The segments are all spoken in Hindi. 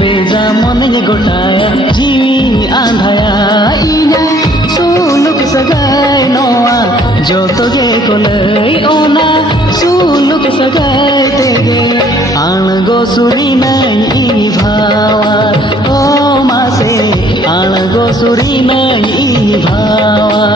Beza monenya gotaya jiwi andhaya inya suluk sagai noa joto je kolai ona suluk sagai tege ango suri nai ini bhawa o mase ango suri nai ini bhawa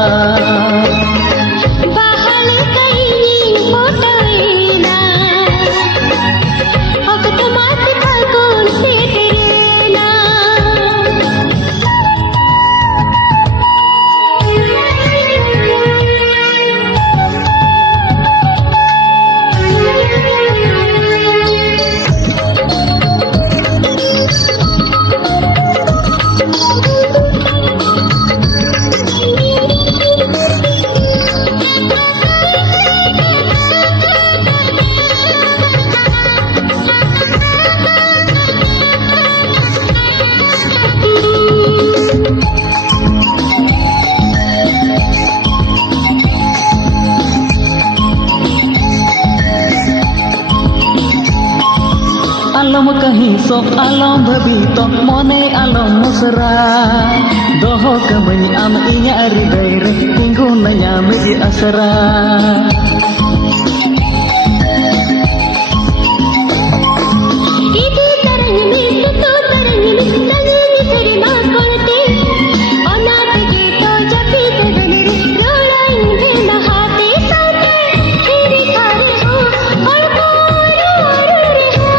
Alam kahi so alam bhabito mone alam musra doho kamani am inya ridai re tinggu nanya medi asra idi tarang mi tu tarang mi tangi mi seri ma kolte ona pege to japi te ganere rorai me na hate sate khiri khare ho aur ko re ho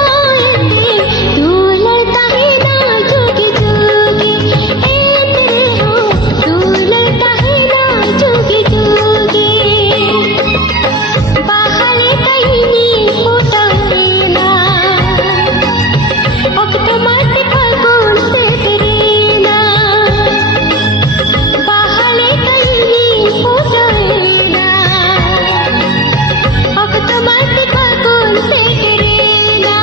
तू लड़ता है ना जोगी जोगी ए तेरे हो तू लड़ता है ना जोगी जोगी बाहले कहीं नी होता है ना अक्टूबर से फागुन से तेरे ना बाहले कहीं नी होता है ना अक्टूबर से फागुन से तेरे ना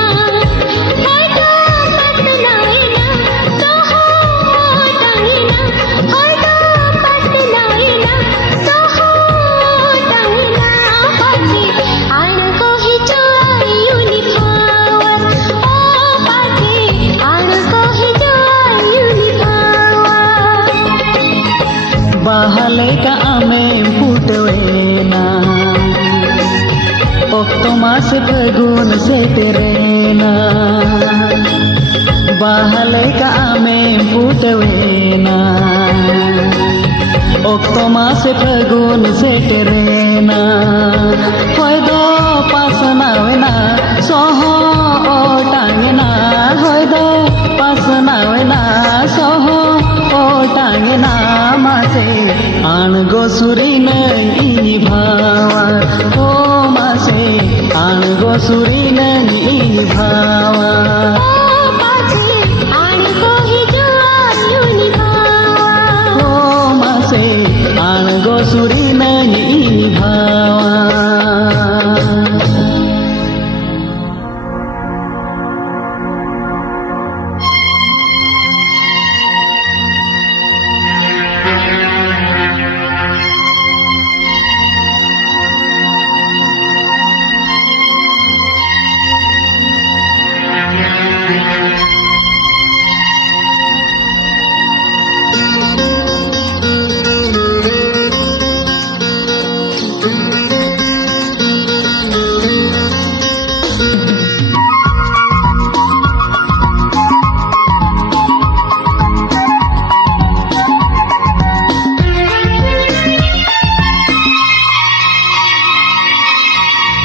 bahale ka ame putwena okto mas fagun seterena bahale ka ame putwena okto mas fagun seterena hoy do pasna wena soho otangena hoy do pasna wena soho otangena mase ango suri nai ini bhawa o mase ango suri nai ini bhawa ango suri nai ini bhawa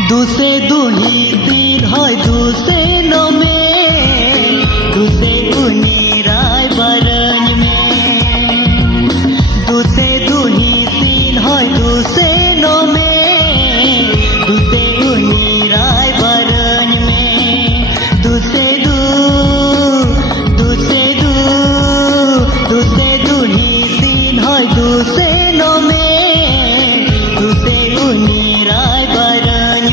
दूसे दुही तीर होय दूसे नो में दूसे दुनी राय बरन में दूसे दुही तीर होय दूसे नो में दूसे दुनी राय बरन में दूसे दुही तीर होय दूसे नो में दूसे दुनी राय बरन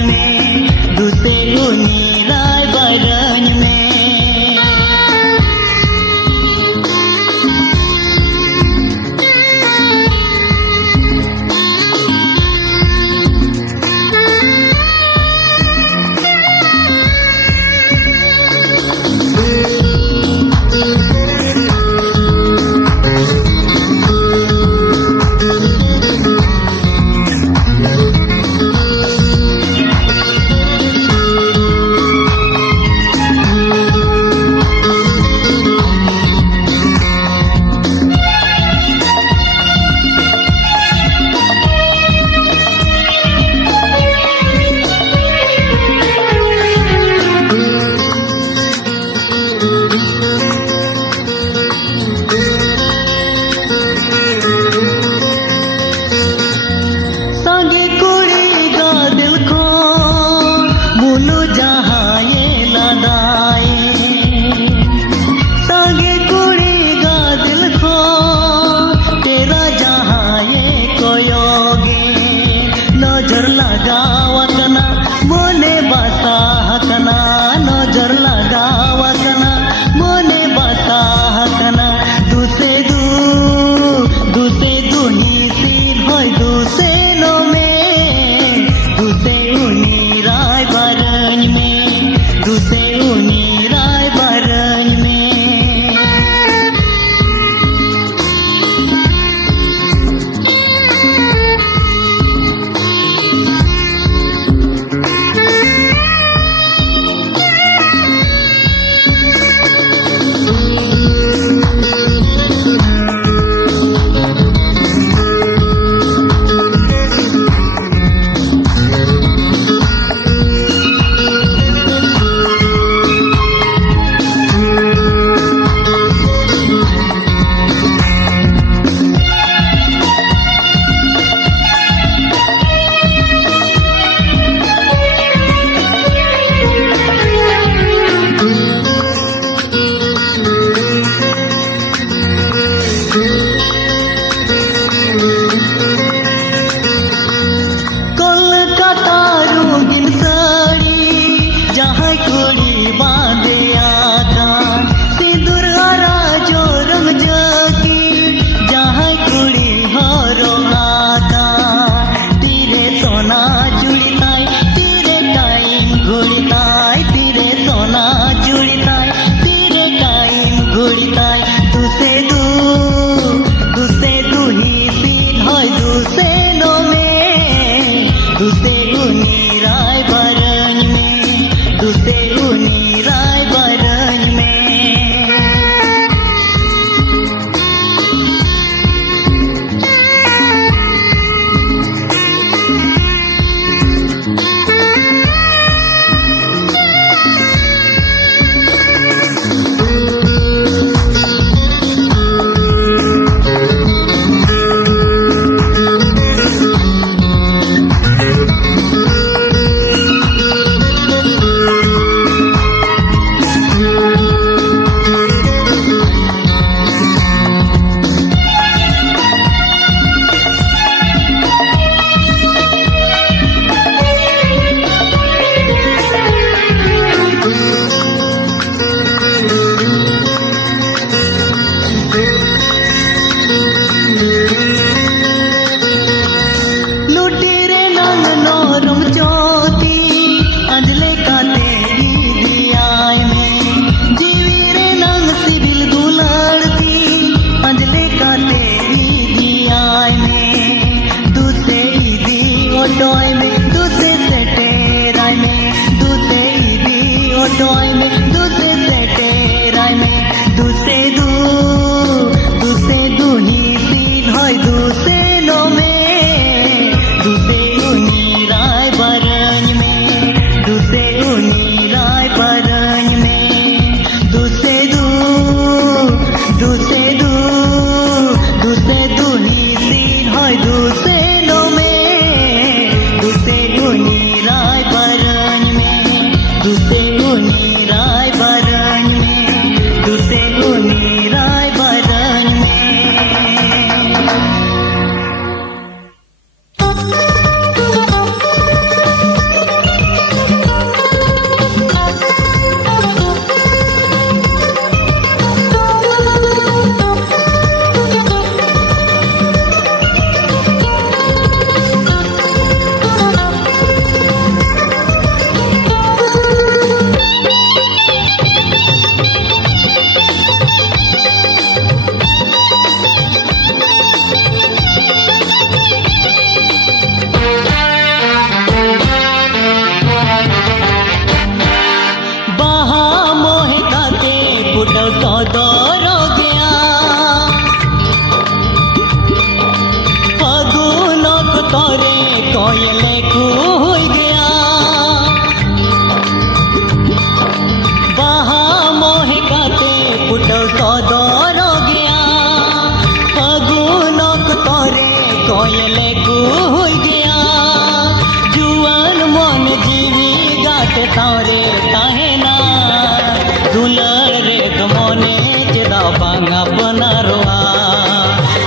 नजर लगावकना मोने बासाहकना नजर लगावकना मोने बासाहकना दुसे दुनी सीन होय दुसे नो में दुसे उनी राय बारन में दुसे उनी राय बारन में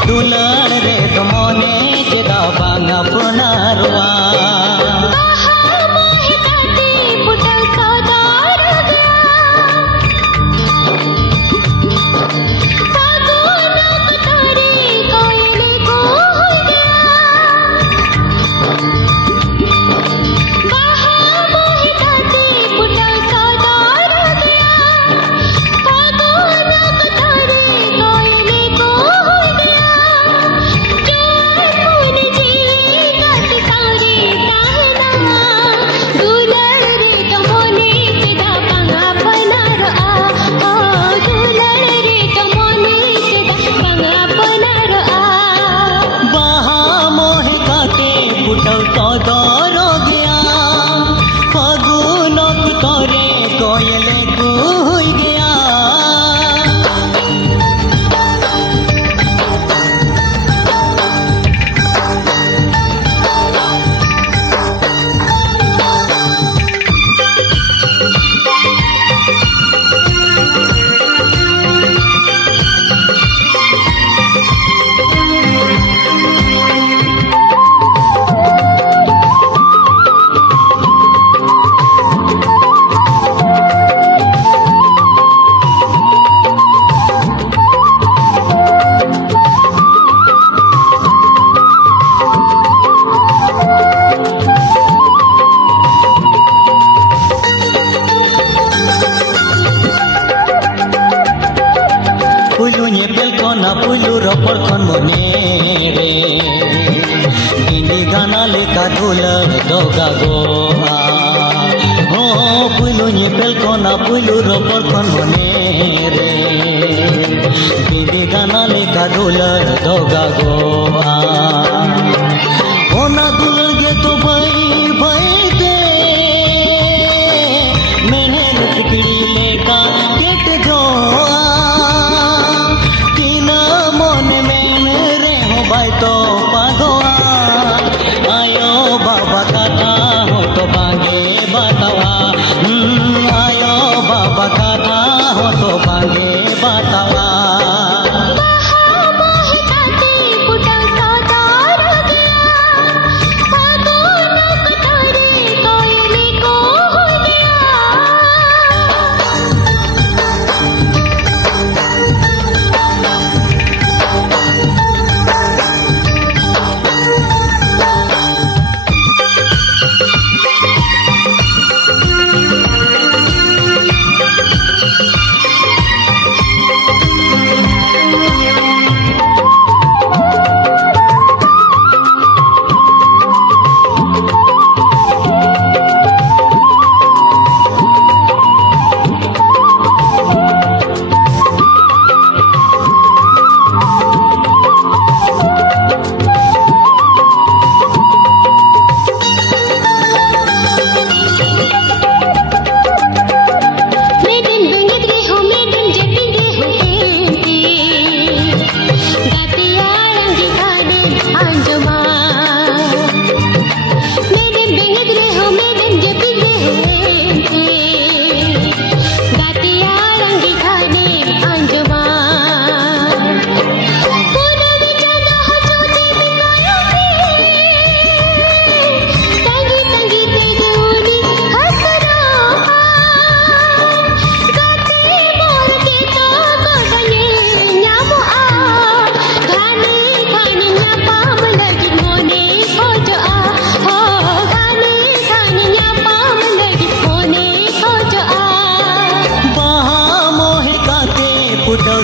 दुलार रे मने चेदा बांगा पुनारवा। तोरे कोयले कुई गया पुलु रपड़ खन मने रे हिंदी गाना लेका ढोल दोगा गोहा हो पुलु पेल कोना पुलु रपड़ खन मने रे हिंदी गाना लेका ढोल दोगा गोहा ओना दुल गे तो भाई भाई के मेहर सिकड़ी लेका केट जो भाई तो पागोआ आयो बाबा कथा हो तो बांगे बतावा आयो बाबा कथा हो तो बांगे बतावा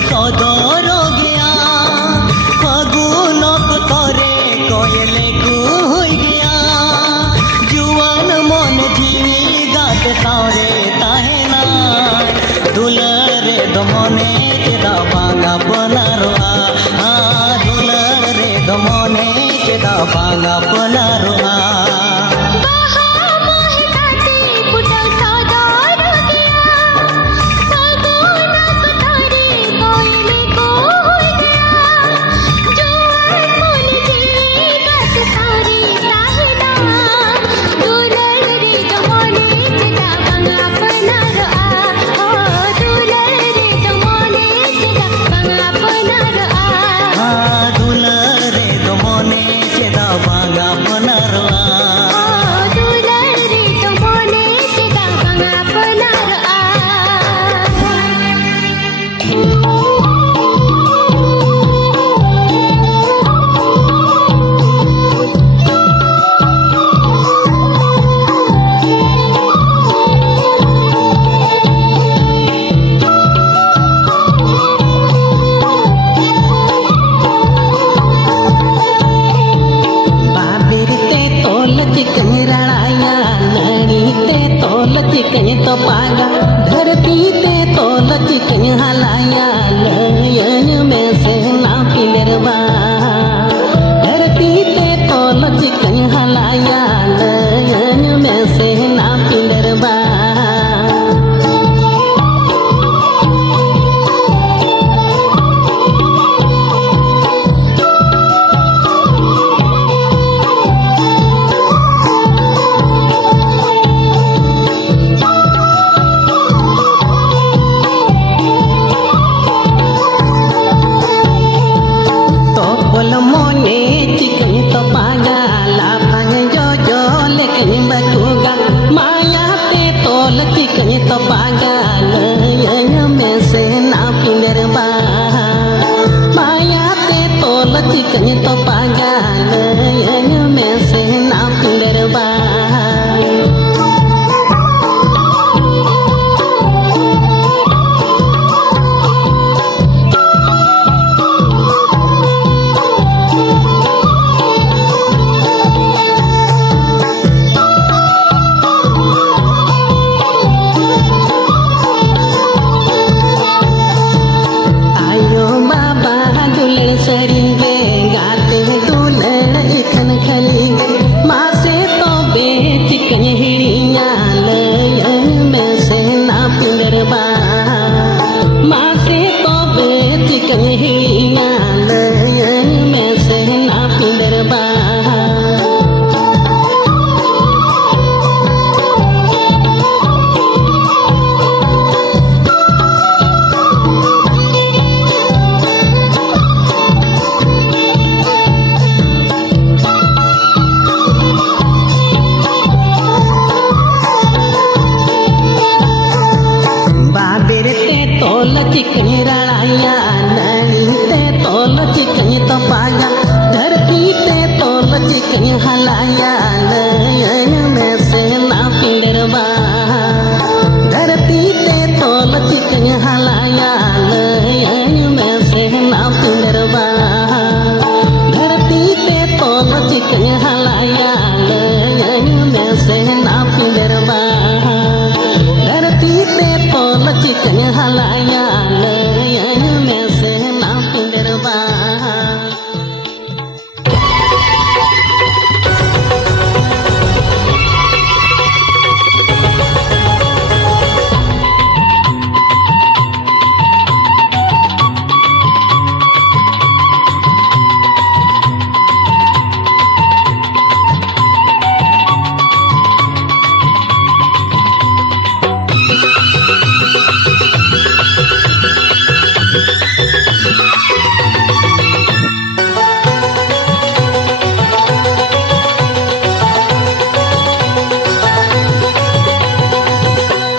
सदर गया फगुनक तोरे कोयले कुई गया जुआन मन जीवी गात सारे ताहेना दुलरे दमने चेदा बांगा पनारोआ दुलरे दमने चेदा बांगा पनारोआ चिकन तो पागा धरती ते तोल चिकन हलाया लयन में से ना पिलरवा धरती ते तोल चिकन हलाया लयन में से ना पिलरवा चिकनी बकुगा माया ते तोल चिकनी तो पागल में से ना पिंगर बा माया ते तोल चिकनी तो पागल में से ना पिंगर बा सरिगे गाते दुलड़ इतन खली माँ से तो बेचिकन हिड़िया में से ना पिंगर बा माँ से तो बेचिकन हिड़िया में से ना पिंगर बा चिकनी रड़ाया नली ते तोल चिकनी तो पाया धरती ते तोल चिकनी हलाया में से ना पिंगर बा धरती ते तोल चिकनी हलाया में से ना पिंगर बा धरती ते तोल चिकनी हलाया में से ना पिंगर बा धरती ते तोल चिकनी हलाया में से ना पिंगर बा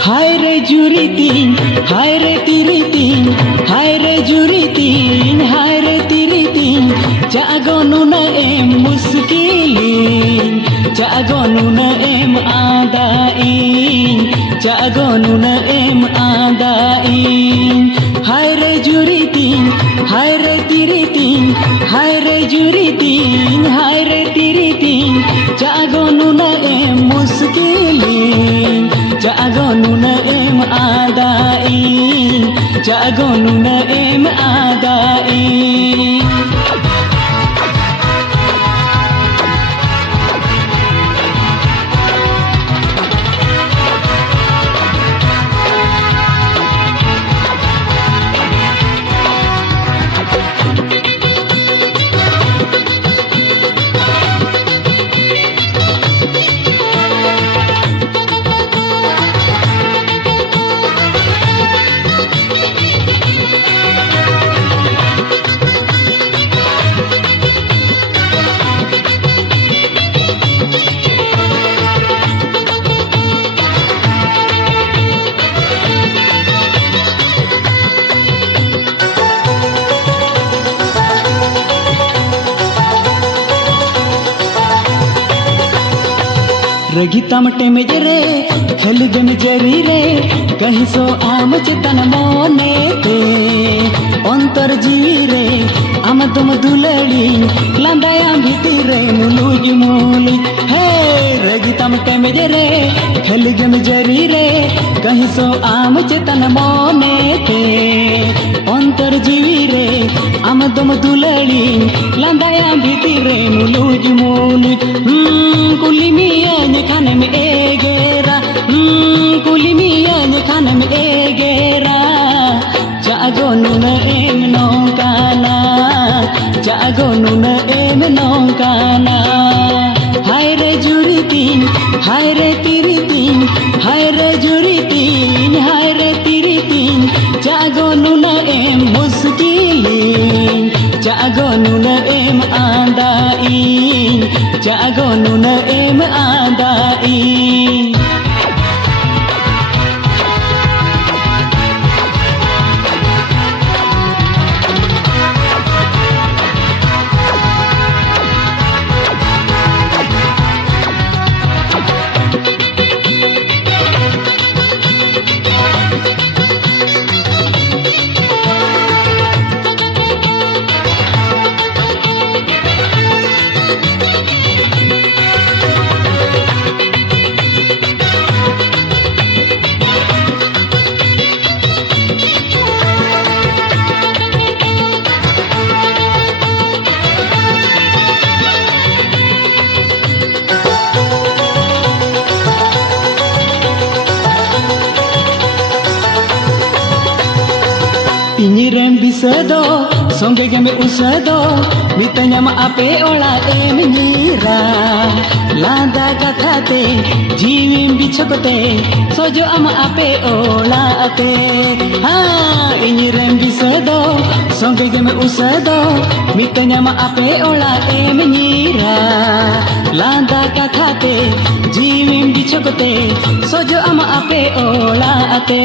हाय रे जुरी तीन हाय रे तिरी तीन हाय रे जुरी तीन हाय रे तिरी तीन जागोनु न एम मुस्किलीन जागोनु न एम आदाइन जागोनु न एम आदाइन हाय रे जुरी तीन हाय रे तिरी तीन हाय रे जुरी तीन हाय रे तिरी तीन जागोनु न एम मुस्किलीन जागोनु न एम आदाइन जागोनु न एम आदाइन रगिता मटे में जरे खेल जन जरी रे कहीं सो आम चेतन मोने ते अंतर जीवी रे आम तुम दुलड़ी लांदाया भीती रे मुलुज मूली हे रगिता मटे में जरे खेल जन जरी रे कहीं सो आम चेतन मोने ते अंतर जीवी रे आम तुम दुलड़ी लांदाया भीती रे मुलुज मूली कुली मिया खाने में एगेरा कुली मिया खाने में एगेरा जागोनु न एम नौकाना जागोनु न एम नौकाना हाय रे जुरी तीन हाय रे तिरी तीन हाय रे जुरी तीन हाय रे तिरी तीन जागोनु न एम मुस्किलीन जागोनु न एम आदाइन जागोनु न एम आदाइन इन Inyirem bisa do, songge game usah do, mitanya ma ape ola menyira. Lada kata te, jiwim bichokote, sojo ama ape ola ate. Ha, inyirem bisa do, songge game usah do, mitanya ma ape ola menyira. Lada kata te, jiwim bichokote, sojo ama ape ola ate.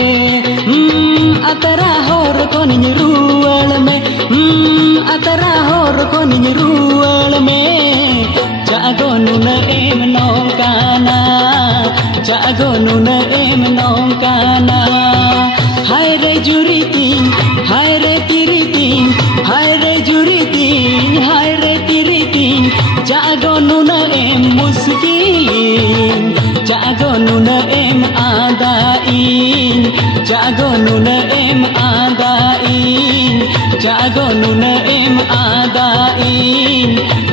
Atara hor ko ruwal me atara hor ko ruwal me jago nuna em nongkana jago nuna em nongkana hai re juritin hai re tiritin hai re juritin hai re tiritin jago nuna em muskilin jago nuna em adain jago nuna em adain jago nuna em adain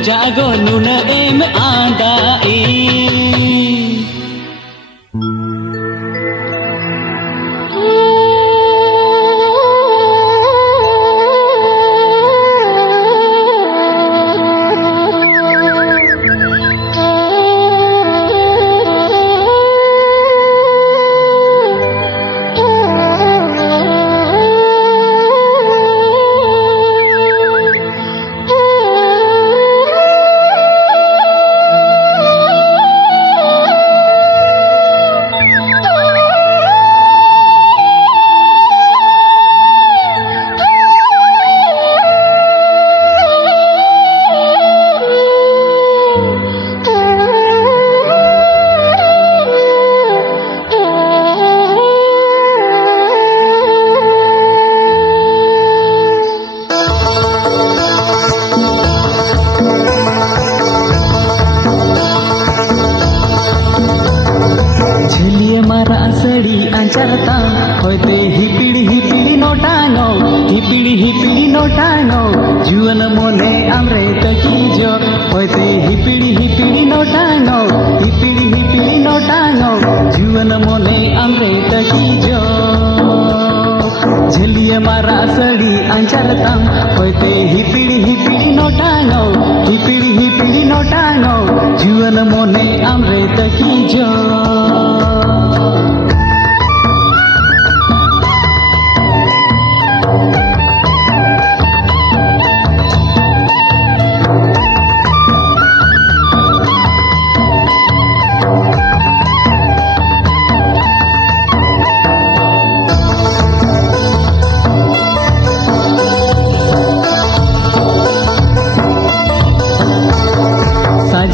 jago nuna em adain अंचरता होते हिपिड़ी नोटानो जुअन मोने आमरे तकीजो होते हिपिड़ी नोटानो जुअन मोने आमरे तकीजो झलिए मारा सड़ी अंचरता होते हिपिड़ी नोटानो जुअन मोने आमरे तकीजो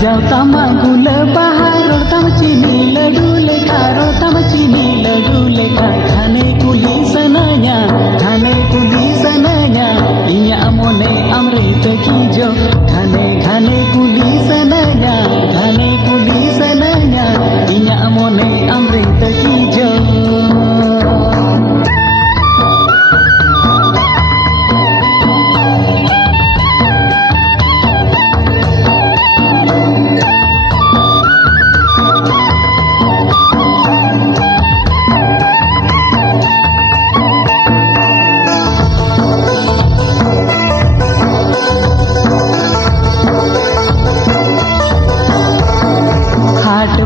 जाओ तमा गुल बहार तम चीनी लड्डू लेखा रो तम चीनी लड्डू लेखा खाने कुली सनया इnya मोने अमरे तकीजो खाने कुली सनया इnya मोने अमरे तकीजो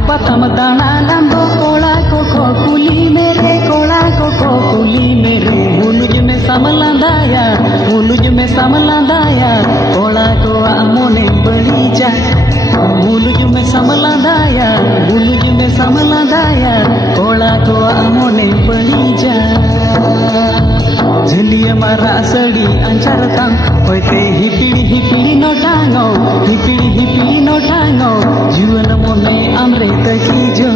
पतम दाना लंबो कोला कोको कुली मेरे मुलुज में समलांदाया कोला को मोने बड़ी जा मुलुज में समलांदाया मुलुज में मारा सड़ी अंचारताम होते हिपिड़ी नोटांगो हिपिड़ी नोटांगो जीवन मोने आमरे तकी जो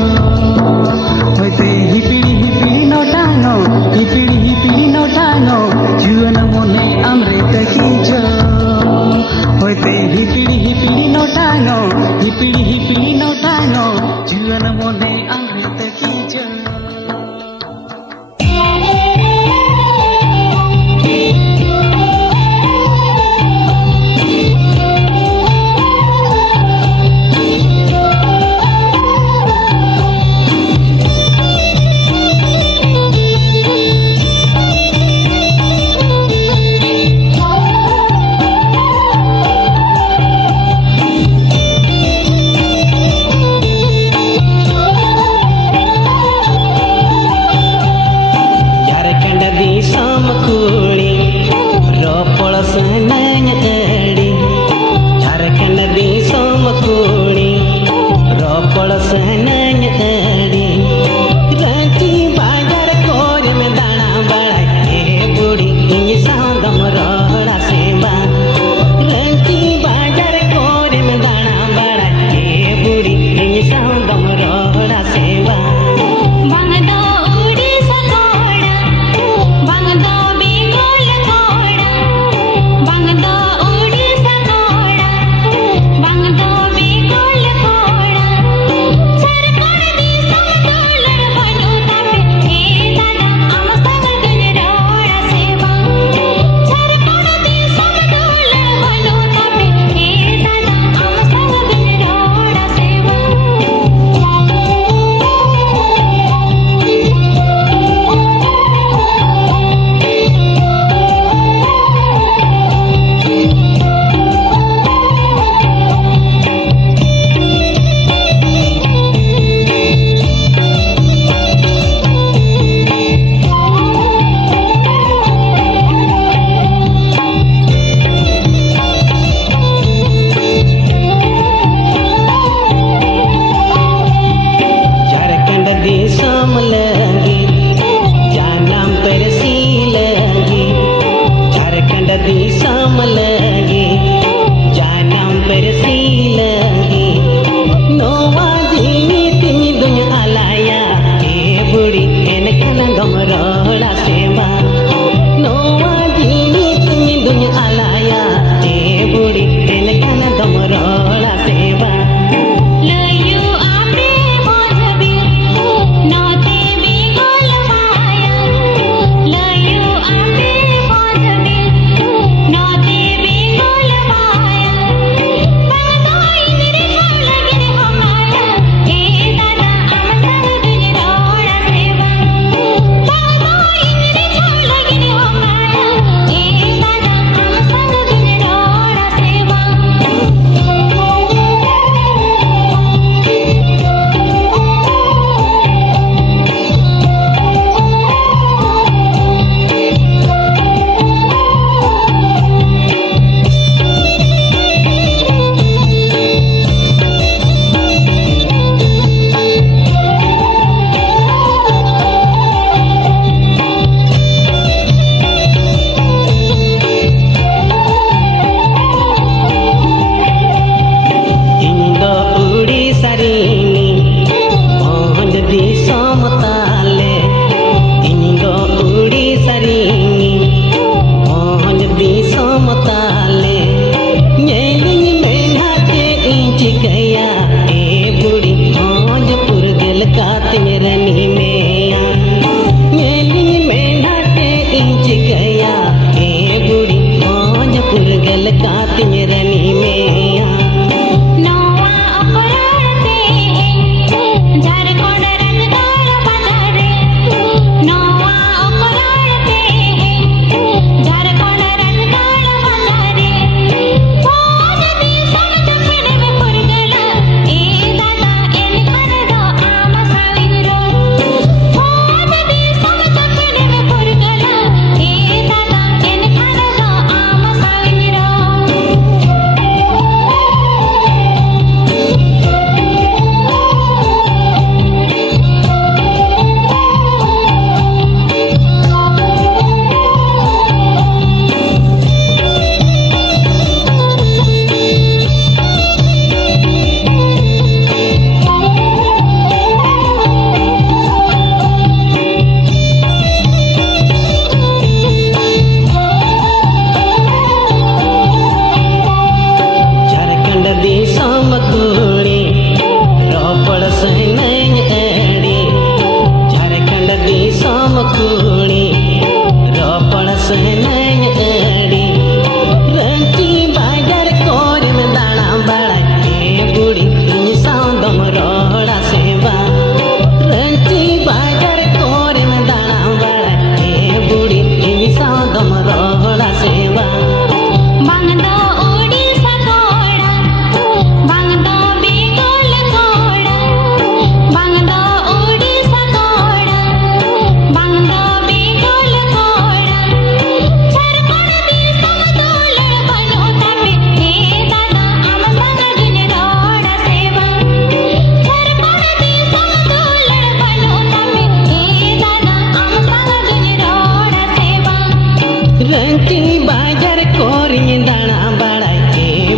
होते हिपिड़ी नोटांगो हिपिड़ी नोटांगो जीवन मोने आमरे तकी जो होते हिपिड़ी नोटांगो हिपिड़ी नोटांगो जीवन मोने आमरे तकी जो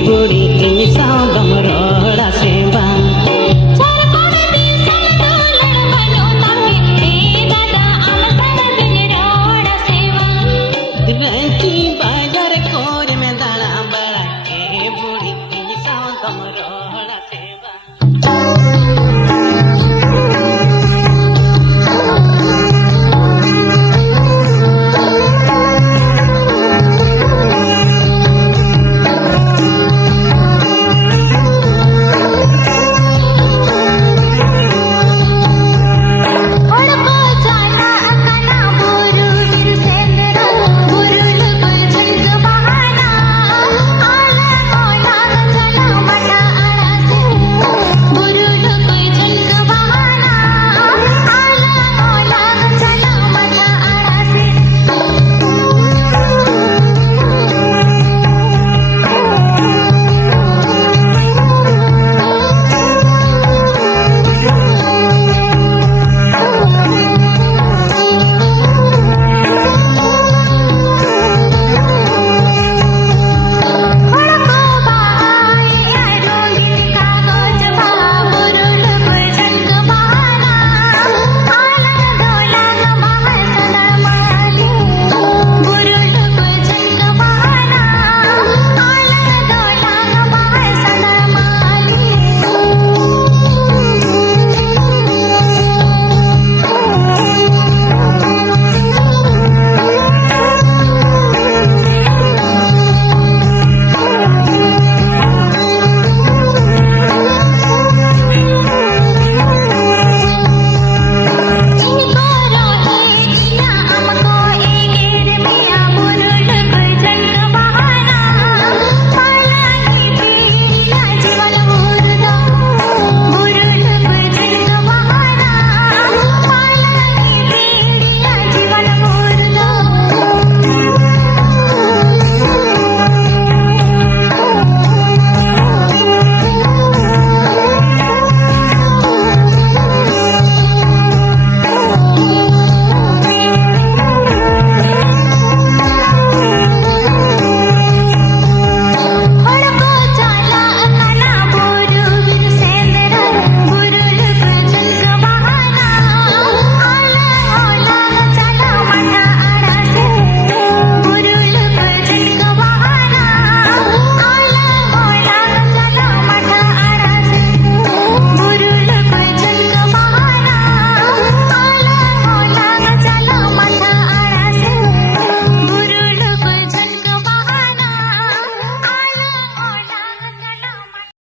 बुढ़ी इन साव गम रोड़ा से